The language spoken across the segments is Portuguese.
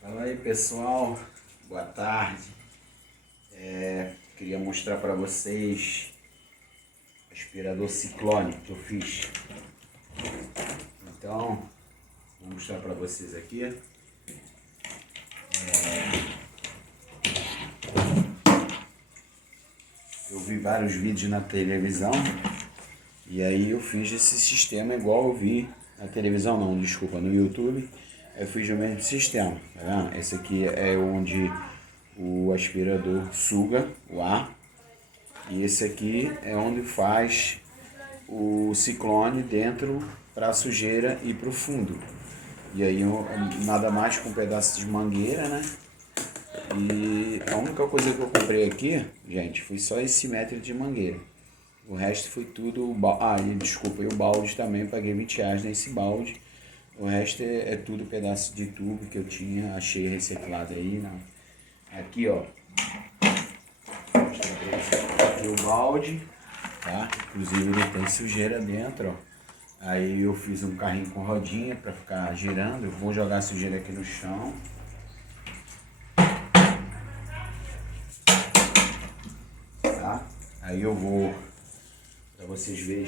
Fala aí pessoal, boa tarde. Queria mostrar para vocês o aspirador Ciclone que eu fiz. Então, vou mostrar para vocês aqui. Eu vi vários vídeos na televisão e aí eu fiz esse sistema igual eu vi na televisão, não, desculpa, no YouTube. Eu fiz o mesmo sistema, tá vendo? Esse aqui é onde o aspirador suga o ar. E esse aqui é onde faz o ciclone dentro para a sujeira e para o fundo. E aí nada mais com um pedaço de mangueira, né? E a única coisa que eu comprei aqui, gente, foi só esse metro de mangueira. O resto foi tudo... e desculpa, e o balde também, paguei R$20 nesse balde. O resto é tudo pedaço de tubo que eu tinha, achei reciclado aí. Não. Aqui, ó. Aqui o balde, tá? Inclusive ele tem sujeira dentro, ó. Aí eu fiz um carrinho com rodinha para ficar girando. Eu vou jogar a sujeira aqui no chão. Tá? Aí eu vou, para vocês verem,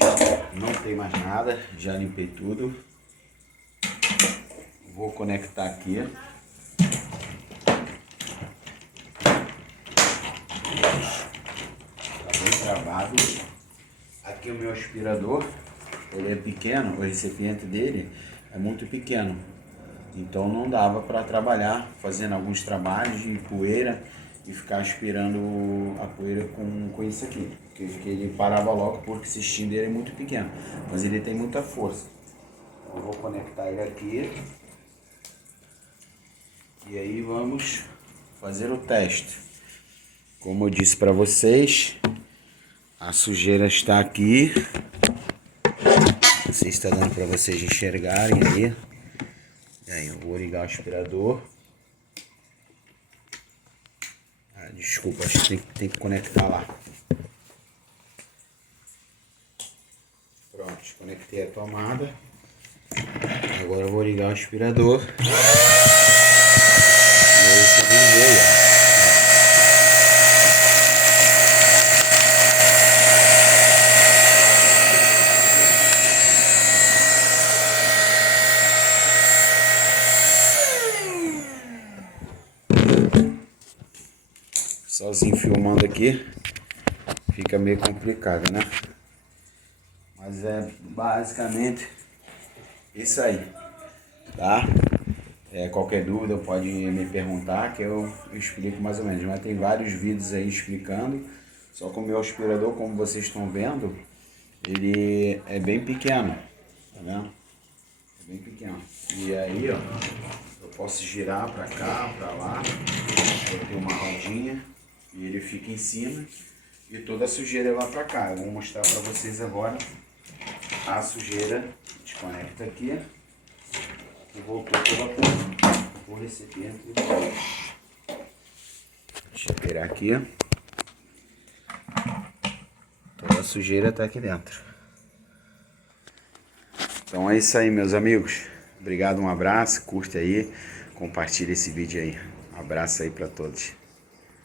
não tem mais nada, já limpei tudo. Vou conectar aqui. Tá bem travado. Aqui o meu aspirador, ele é pequeno, o recipiente dele é muito pequeno. Então não dava para trabalhar, fazendo alguns trabalhos de poeira e ficar aspirando a poeira com isso aqui. Porque ele parava logo porque o cestinho dele é muito pequeno. Mas ele tem muita força. Então eu vou conectar ele aqui. E aí vamos fazer o teste. Como eu disse para vocês, a sujeira está aqui. Não sei se está dando para vocês enxergarem aí. E aí eu vou ligar o aspirador. Desculpa, acho que tem que conectar lá. Pronto, conectei a tomada. Agora eu vou ligar o aspirador. E aí você vai ver, ó. Sozinho filmando aqui fica meio complicado, né? Mas é basicamente isso aí, tá? Qualquer dúvida pode me perguntar que eu explico mais ou menos. Mas tem vários vídeos aí explicando. Só que o meu aspirador, como vocês estão vendo, ele é bem pequeno, tá vendo? É bem pequeno. E aí, ó, eu posso girar pra cá, pra lá. Eu tenho uma rodinha e ele fica em cima e toda a sujeira vai pra cá. Eu vou mostrar pra vocês agora a sujeira. A gente conecta aqui e voltou toda por recipiente. Deixa eu tirar aqui. Toda a sujeira tá aqui dentro. Então é isso aí, meus amigos. Obrigado, um abraço, curte aí, compartilha esse vídeo aí. Um abraço aí pra todos.